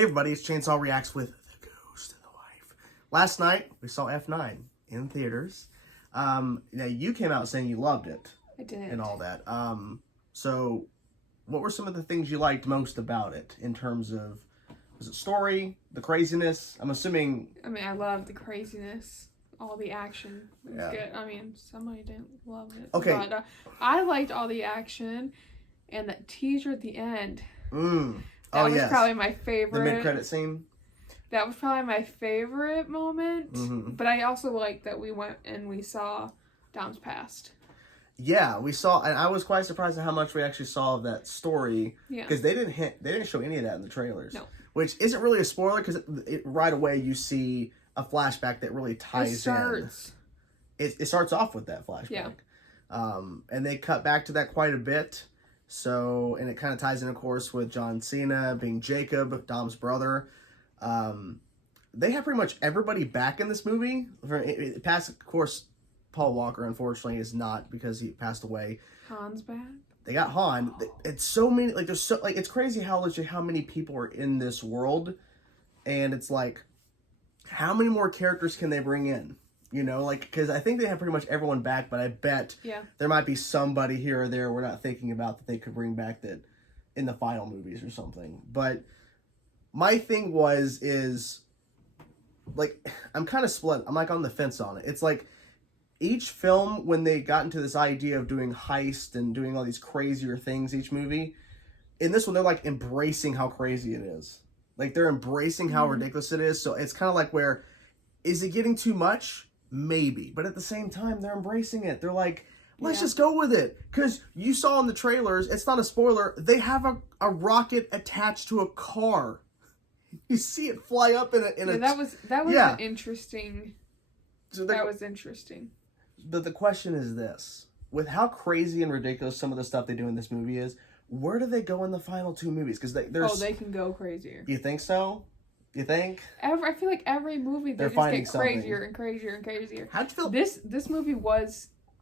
Hey everybody, it's Chainsaw Reacts with The Ghost and the Wife. Last night, we saw F9 in theaters. Now, you came out saying you loved it. I did. And all that. So, what were some of the things you liked most about it in terms of, was it story, the craziness? I'm assuming... I loved the craziness. All the action was good. Somebody didn't love it. Okay. But I liked all the action. And that teaser at the end. That was probably my favorite. The mid-credit scene? That was probably my favorite moment. Mm-hmm. But I also liked that we went and we saw Dom's past. Yeah, we saw, and I was quite surprised at how much we actually saw of that story. Yeah. Because they didn't show any of that in the trailers. No. Which isn't really a spoiler, because right away you see a flashback that really ties in. It starts off with that flashback. Yeah. And they cut back to that quite a bit. So, and it kind of ties in, of course, with John Cena being Jacob, Dom's brother. They have pretty much everybody back in this movie. Past, of course, Paul Walker, unfortunately, is not, because he passed away. Han's back. They got Han. It's so many, it's crazy how many people are in this world. And it's like, how many more characters can they bring in? You know, because I think they have pretty much everyone back, but I bet there might be somebody here or there we're not thinking about that they could bring back that in the final movies or something. But my thing is, I'm kind of split. I'm on the fence on it. It's like, each film, when they got into this idea of doing heist and doing all these crazier things each movie, in this one, they're embracing how crazy it is. They're embracing how ridiculous it is. So it's kind of where, is it getting too much? Maybe. But at the same time, they're embracing it. They're like, let's just go with it. Because you saw in the trailers, it's not a spoiler, they have a rocket attached to a car. You see it fly up in a... that was an interesting... So that was interesting. But the question is this. With how crazy and ridiculous some of the stuff they do in this movie is, where do they go in the final two movies? Because they can go crazier. You think so? You think? I feel like every movie they just get crazier and crazier and crazier. How'd you feel? This movie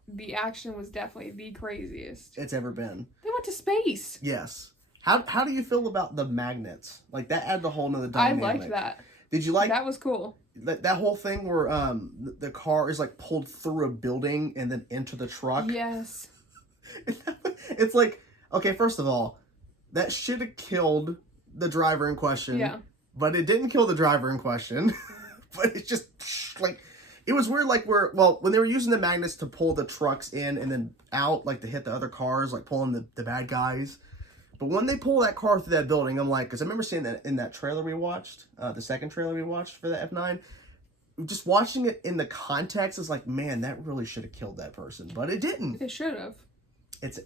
the action was definitely the craziest it's ever been. They went to space. Yes. How do you feel about the magnets? That added a whole nother dynamic. I liked that. Did you like that? Was cool. That whole thing where the car is pulled through a building and then into the truck. Yes. It's okay, first of all, that should have killed the driver in question. Yeah. But it didn't kill the driver in question. But it's just it was weird when they were using the magnets to pull the trucks in and then out, to hit the other cars, pulling the bad guys. But when they pull that car through that building, I'm because I remember seeing that in that trailer we watched, the second trailer we watched for the F9. Just watching it in the context is man, that really should have killed that person. But it didn't. It should have.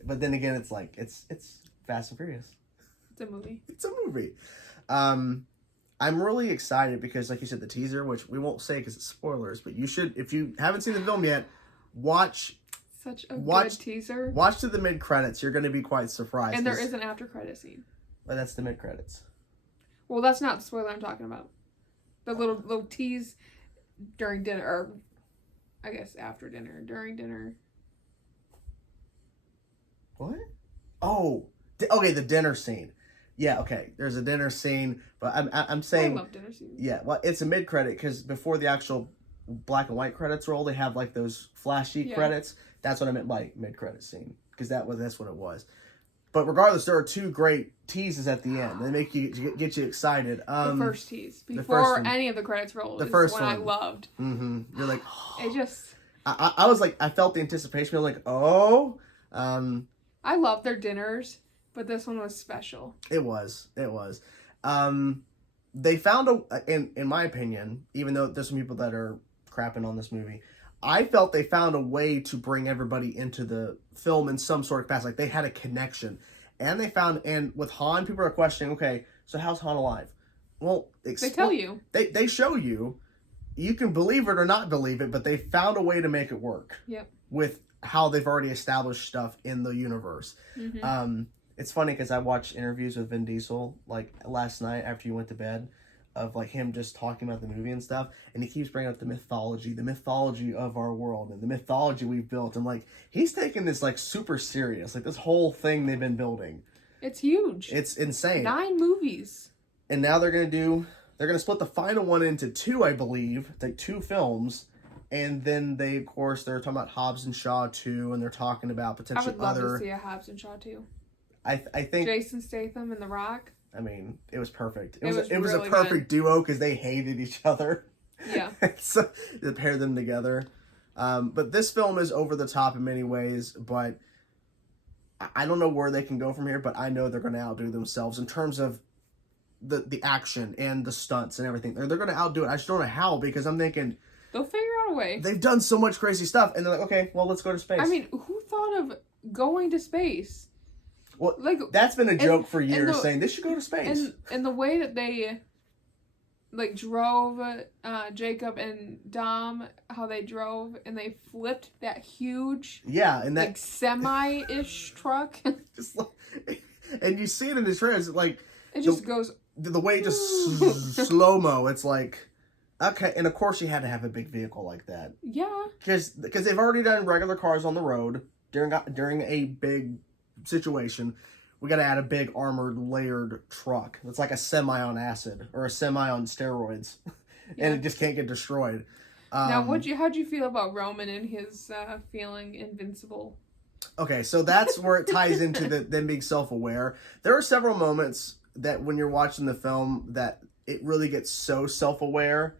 But then again, it's it's Fast and Furious. It's a movie. It's a movie. I'm really excited because, like you said, the teaser, which we won't say because it's spoilers, but you should, if you haven't seen the film yet, watch. Such a good teaser. Watch to the mid-credits. You're going to be quite surprised. And there is an after-credit scene. But that's the mid-credits. Well, that's not the spoiler I'm talking about. The little tease during dinner, or I guess after dinner, during dinner. What? Oh, okay, the dinner scene. Yeah, okay. There's a dinner scene, but I'm saying... I love dinner scenes. Yeah, well, it's a mid-credit because before the actual black and white credits roll, they have those flashy credits. That's what I meant by mid-credit scene, because that's what it was. But regardless, there are two great teases at the end. They make you get you excited. The first tease before any of the credits rolled. The first one I loved. Mm-hmm. You're like, it just. I was I felt the anticipation. I'm oh. I love their dinners, but this one was special. It was. They found in my opinion, even though there's some people that are crapping on this movie, I felt they found a way to bring everybody into the film in some sort of capacity. They had a connection. And with Han, people are questioning, okay, so how's Han alive? Well, they tell you. They show you. You can believe it or not believe it, but they found a way to make it work. Yep. With how they've already established stuff in the universe. Mm-hmm. It's funny because I watched interviews with Vin Diesel, last night after you went to bed, of him just talking about the movie and stuff, and he keeps bringing up the mythology of our world and the mythology we've built. I'm he's taking this super serious, this whole thing they've been building. It's huge. It's insane. 9 movies. And now they're gonna split the final one into two, I believe, like two films. And then they're talking about Hobbs and Shaw 2, and they're talking about potentially I would love to see a Hobbs and Shaw 2. I think Jason Statham and The Rock. I mean, it was perfect. It was a really perfect duo because they hated each other. Yeah. So to pair them together. But this film is over the top in many ways, but I don't know where they can go from here, but I know they're going to outdo themselves in terms of the action and the stunts and everything. They're going to outdo it. I just don't know how, because I'm thinking they'll figure out a way. They've done so much crazy stuff, and they're like, okay, well, let's go to space. I mean, who thought of going to space? Well, like, that's been a joke for years, saying they should go to space. And the way that they drove Jacob and Dom, how they drove, and they flipped that huge and that semi-ish truck. Just and you see it in the trailers, like it just goes the way it just slow-mo. It's like, okay, and of course you had to have a big vehicle like that. Yeah. Because they've already done regular cars on the road during a big situation. We got to add a big armored layered truck. It's like a semi on acid or a semi on steroids, and it just can't get destroyed. Now, how'd you feel about Roman and his feeling invincible? Okay, so that's where it ties into them being self-aware. There are several moments that when you're watching the film that it really gets so self-aware,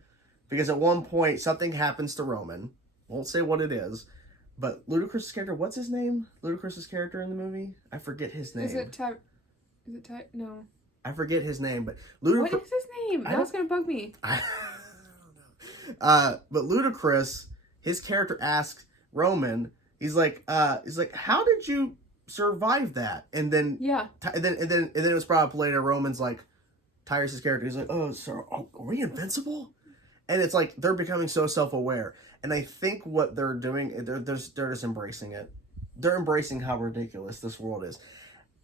because at one point something happens to Roman. Won't say what it is. But Ludacris's character, what's his name? Ludacris's character in the movie? I forget his name. Is it No. I forget his name, but What is his name? Now it's gonna bug me. I don't know. But Ludacris, his character asks Roman, he's like, how did you survive that? And then and then it was brought up later. Roman's like, Tyrus's character, he's like, oh, so are we invincible? And it's like they're becoming so self-aware. And I think what they're doing, they're just embracing it. They're embracing how ridiculous this world is.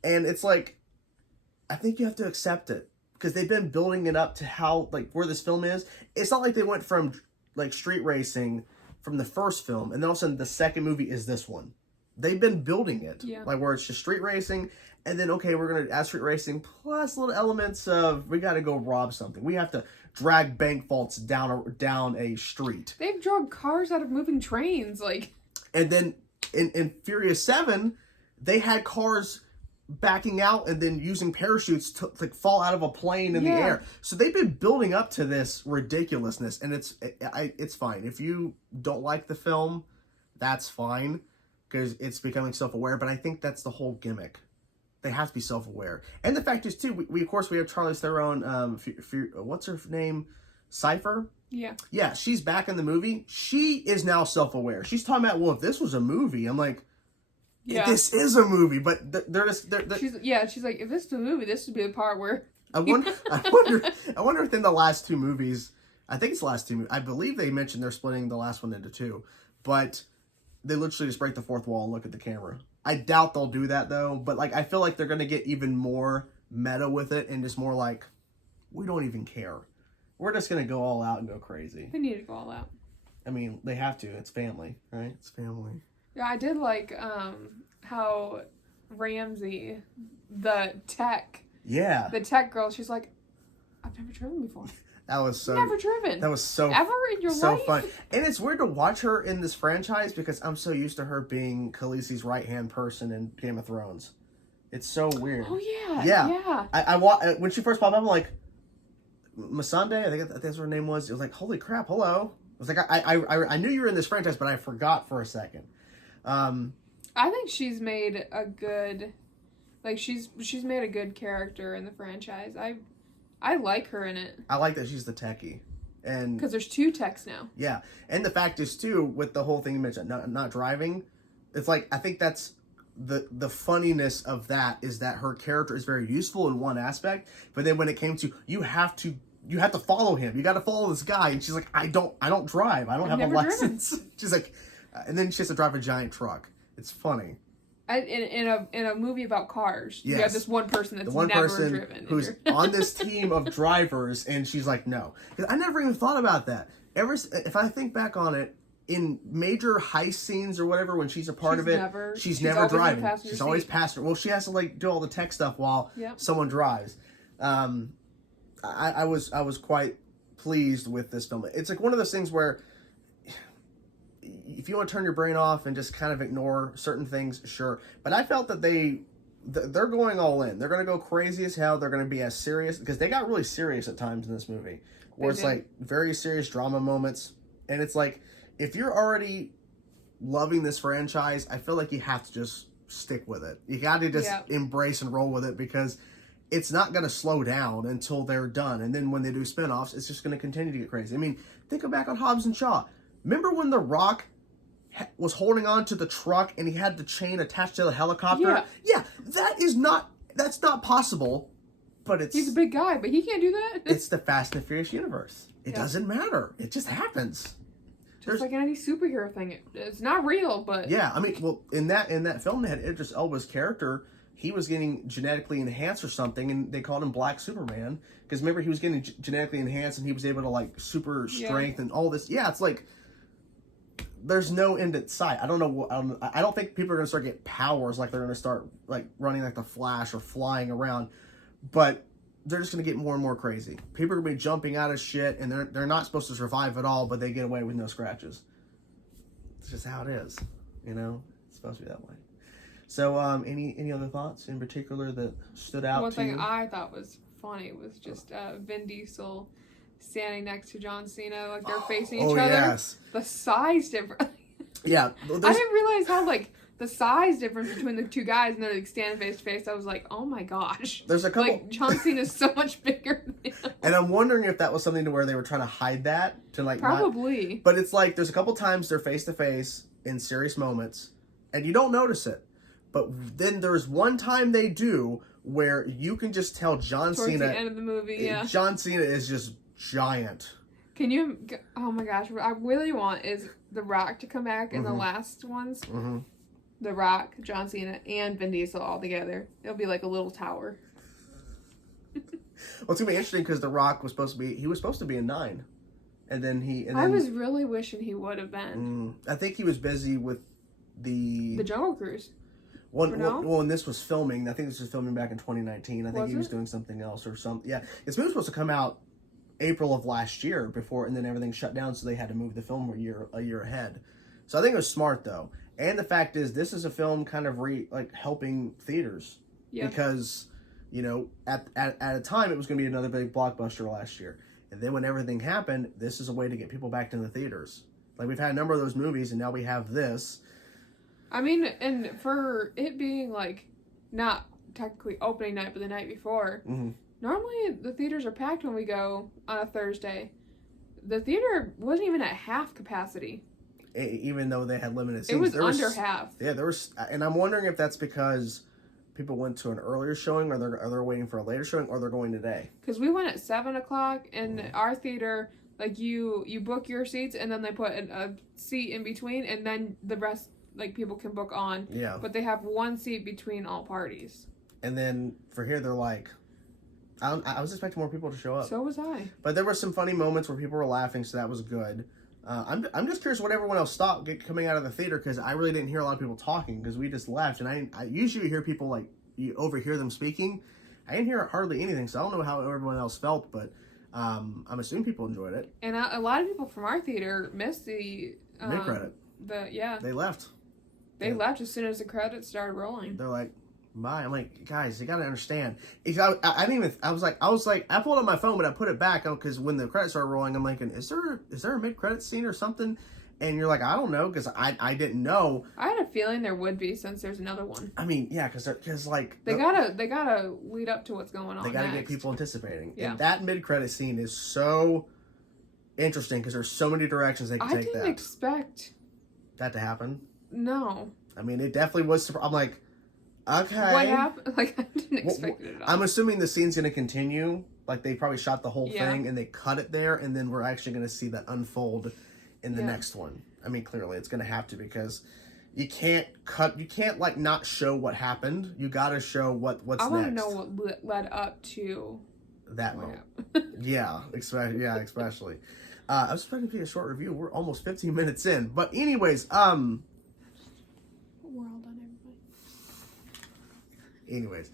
And it's like, I think you have to accept it. Because they've been building it up to how, like, where this film is. It's not like they went from, like, street racing from the first film, and then all of a sudden the second movie is this one. They've been building it. Yeah. Like, where it's just street racing, and then, okay, we're going to add street racing, plus little elements of, we got to go rob something. We have to drag bank vaults down a street. They've dragged cars out of moving trains, like. And then in Furious 7, they had cars backing out and then using parachutes to like fall out of a plane in the air. So they've been building up to this ridiculousness, and it's fine. If you don't like the film, that's fine, because it's becoming self-aware. But I think that's the whole gimmick. They have to be self-aware. And the fact is, too, we of course, we have Charlize Theron, what's her name? Cypher? Yeah. Yeah, she's back in the movie. She is now self-aware. She's talking about, well, if this was a movie, I'm like, this is a movie, but she's like, if this is a movie, this would be the part where... I wonder if in the last two movies, I think it's the last two movies, I believe they mentioned they're splitting the last one into two, but they literally just break the fourth wall and look at the camera. I doubt they'll do that, though, but like I feel like they're going to get even more meta with it and just more like, we don't even care. We're just going to go all out and go crazy. They need to go all out. I mean, they have to. It's family, right? It's family. Yeah, I did like how Ramsey, the tech girl, she's like, I've never driven before. That was so... Never driven. That was so... Ever in your life? So fun. And it's weird to watch her in this franchise because I'm so used to her being Khaleesi's right-hand person in Game of Thrones. It's so weird. Oh, yeah. Yeah. I when she first popped up, I'm like, Missandei, I think that's what her name was. It was like, holy crap, hello. I was like, I knew you were in this franchise, but I forgot for a second. I think she's made a good... Like, she's made a good character in the franchise. I like her in it. I like that she's the techie. And because there's two techs now. Yeah. And the fact is, too, with the whole thing you mentioned, not driving, it's like, I think that's the funniness of that is that her character is very useful in one aspect, but then when it came to, you have to follow him. You got to follow this guy. And she's like, I don't drive. I don't have a license. She's like, and then she has to drive a giant truck. It's funny. In a movie about cars, you have this one person that's never driven. Who's on this team of drivers, and she's like, no. Because I never even thought about that. If I think back on it, in major heist scenes or whatever, when she's a part of it, she's never driving. She's always passenger. Well, she has to like do all the tech stuff while someone drives. I was quite pleased with this film. It's like one of those things where if you want to turn your brain off and just kind of ignore certain things, sure. But I felt that they're going all in. They're going to go crazy as hell. They're going to be as serious, because they got really serious at times in this movie, where it's like very serious drama moments. And it's like, if you're already loving this franchise, I feel like you have to just stick with it. You got to just embrace and roll with it, because it's not going to slow down until they're done. And then when they do spinoffs, it's just going to continue to get crazy. I mean, think back on Hobbs and Shaw. Remember when The Rock was holding on to the truck and he had the chain attached to the helicopter? Yeah, that's not possible, but he's a big guy, but he can't do that. It's the Fast and Furious universe. It doesn't matter. It just happens. Just like any superhero thing. It's not real, but... Yeah, I mean, well, in that film, they had Idris Elba's character. He was getting genetically enhanced or something, and they called him Black Superman. Because remember, he was getting genetically enhanced, and he was able to, like, super strength and all this. Yeah, it's like, there's no end in sight. I don't know. I don't think people are going to start getting powers like they're going to start, like, running like the Flash or flying around. But they're just going to get more and more crazy. People are going to be jumping out of shit, and they're not supposed to survive at all, but they get away with no scratches. It's just how it is, you know? It's supposed to be that way. So, any other thoughts in particular that stood out to you? One thing I thought was funny was just Vin Diesel standing next to John Cena, like they're facing each other. Yes. The size difference. Yeah. I didn't realize how, like, the size difference between the two guys, and they're like standing face to face. I was like, oh my gosh. There's a couple. Like, John Cena's so much bigger than him. And I'm wondering if that was something to where they were trying to hide that to like. Probably. But it's like there's a couple times they're face to face in serious moments, and you don't notice it. But then there's one time they do where you can just tell John Cena. Towards the end of the movie, yeah. John Cena is just giant. Can you? Oh my gosh! What I really want is The Rock to come back in the last ones. Mm-hmm. The Rock, John Cena, and Vin Diesel all together. It'll be like a little tower. Well, it's gonna be interesting because The Rock was supposed to be in 9, and then I was really wishing he would have been. I think he was busy with the Jungle Cruise. Well, and this was filming. I think this was filming back in 2019. I think he was doing something else or something. Yeah, this movie was supposed to come out April of last year before, and then everything shut down, so they had to move the film a year ahead. So I think it was smart though. And the fact is, this is a film kind of helping theaters because, you know, at a time it was going to be another big blockbuster last year, and then when everything happened, this is a way to get people back to the theaters. Like, we've had a number of those movies, and now we have this. I mean, and for it being like not technically opening night, but the night before, normally the theaters are packed when we go on a Thursday. The theater wasn't even at half capacity. Even though they had limited seats. It was under half. Yeah, there was, and I'm wondering if that's because people went to an earlier showing, or they're waiting for a later showing, or they're going today. Because we went at 7:00, and our theater, like you book your seats, and then they put a seat in between, and then the rest, like, people can book on. Yeah. But they have one seat between all parties. And then for here, they're like, I was expecting more people to show up. So was I. But there were some funny moments where people were laughing, so that was good. I'm just curious what everyone else thought coming out of the theater, because I really didn't hear a lot of people talking because we just left, and I usually hear people, like, you overhear them speaking. I didn't hear hardly anything, so I don't know how everyone else felt, but I'm assuming people enjoyed it. And a lot of people from our theater missed the mid-credit. They left. They left as soon as the credits started rolling. They're like, bye. I'm like, guys, you gotta understand. I didn't even. I was like, I pulled up my phone, but I put it back because when the credits started rolling, I'm like, is there a mid-credit scene or something? And you're like, I don't know, because I didn't know. I had a feeling there would be, since there's another one. I mean, yeah, because like they gotta lead up to what's going on. They gotta get people anticipating. Yeah. And that mid-credit scene is so interesting because there's so many directions they can take that. I didn't expect that to happen. No. I mean, it definitely was. I'm like, okay. What happened? Like, I didn't expect it at all. I'm assuming the scene's going to continue. Like, they probably shot the whole thing and they cut it there, and then we're actually going to see that unfold in the next one. I mean, clearly it's going to have to, because you can't like not show what happened. You got to show what's next. I want to know what led up to that moment. Yeah, especially. I was expecting to be a short review. We're almost 15 minutes in, but anyways, we're all done, everybody. Anyways,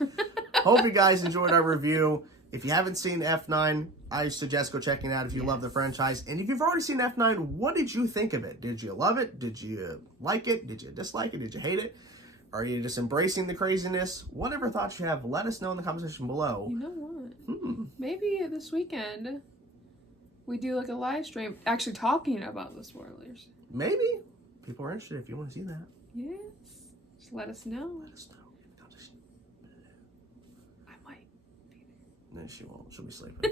hope you guys enjoyed our review. If you haven't seen F9, I suggest go checking it out if you love the franchise. And if you've already seen F9, what did you think of it? Did you love it? Did you like it? Did you dislike it? Did you hate it? Are you just embracing the craziness? Whatever thoughts you have, let us know in the comment section below. You know what? Maybe this weekend we do like a live stream actually talking about the spoilers. Maybe. People are interested if you want to see that. Yes. Just let us know. Let us know. I might be there. No, she won't. She'll be sleeping.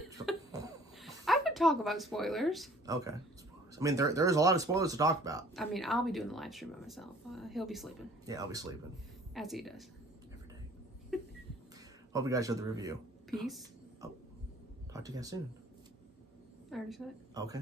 I would talk about spoilers. Okay. Spoilers. I mean, there is a lot of spoilers to talk about. I mean, I'll be doing the live stream by myself. He'll be sleeping. Yeah, I'll be sleeping. As he does. Every day. Hope you guys enjoyed the review. Peace. Oh, talk to you guys soon. I already said it. Okay.